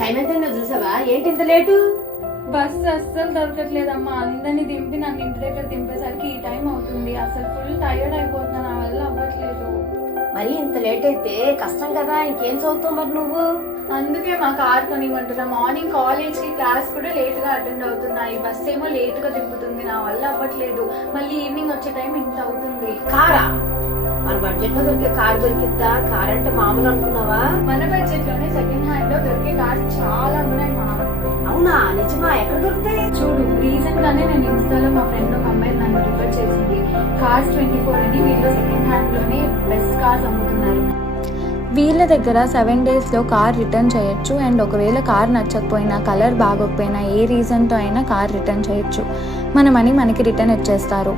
Time ఎంతైందో చూసావా? ఏంటి ఇంత లేటు? బస్సు అస్సలు దొరకట్లేదమ్మా. అందరినీ దింపి నన్ను ఇంటి దగ్గర దింపేసరికి ఈ టైం అవుతుంది. అసలు ఫుల్ టైర్డ్ అయిపోతున్నా, నా వల్ల అవ్వట్లేదు. మరి ఇంత లేట్ అయితే కష్టం కదా. ఇంకేం చదువుతావు మరి నువ్వు? అందుకే మా కార్ కొనివ్వమంటున్నా. మార్నింగ్ కాలేజ్ కి క్లాస్ కూడా లేట్ గా అటెండ్ అవుతున్నా. ఈ బస్ ఏమో లేట్ గా దింపుతుంది, నా వల్ల అవ్వట్లేదు. మళ్ళీ ఈవినింగ్ వచ్చే టైం ఇంత అవుతుంది. కారా? మన బడ్జెట్ లో దొరికే కార్ దొరికిద్దా? కార్ అంటే మామూలు అనుకున్నావా? మన బడ్జెట్ లోనే సెకండ్ హ్యాండ్ లో దొరికే కార్స్ చాలా ఉన్నాయి మా. అవునా? నిజమా? ఎక్కడ దొరుకుతాయి? చూడు, రీసెంట్ గానే నేను ఇన్స్టాలో మా ఫ్రెండ్ ఒక అమ్మాయి నన్ను రిఫర్ చేసింది. కార్స్ 24 అని వీళ్ళు సెకండ్ హ్యాండ్ లోనే బెస్ట్ కార్స్ అమ్ముతున్నారు. వీళ్ళ దగ్గర 7 days లో కార్ రిటర్న్ చేయొచ్చు. అండ్ ఒకవేళ కార్ నచ్చకపోయినా, కలర్ బాగోకపోయినా, ఏ రీజన్తో అయినా కార్ రిటర్న్ చేయొచ్చు. మన మనీ మనకి రిటర్న్ ఇచ్చేస్తారు.